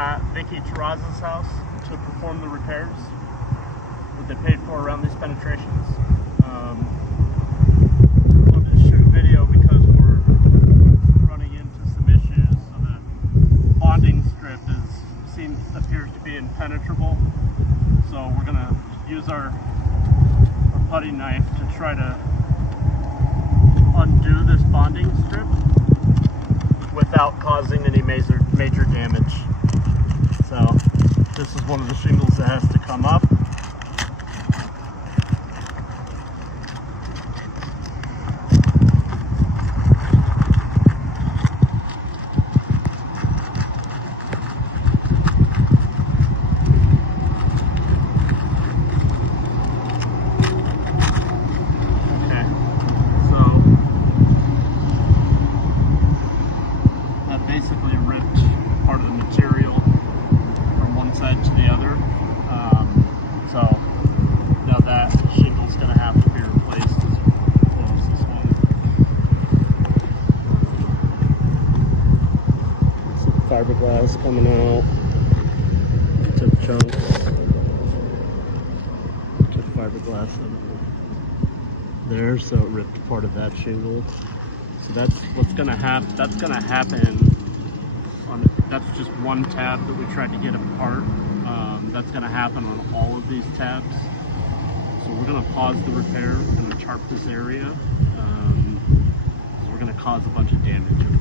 at Terraza's house to perform the repairs that they paid for around these penetrations. I wanted to shoot a video because we're running into some issues. So the bonding strip appears to be impenetrable. So we're gonna use our putty knife to try to undo this bonding strip without causing any major damage. So this is one of the shingles that has to come up. Basically ripped part of the material from one side to the other. So now that shingle's going to have to be replaced as well as this one. Some fiberglass coming out. Took chunks. Took fiberglass out there, so it ripped part of that shingle. So that's what's going to happen. That's going to happen. That's just one tab that we tried to get apart. That's going to happen on all of these tabs. So we're going to pause the repair. We're going to tarp this area. So we're going to cause a bunch of damage.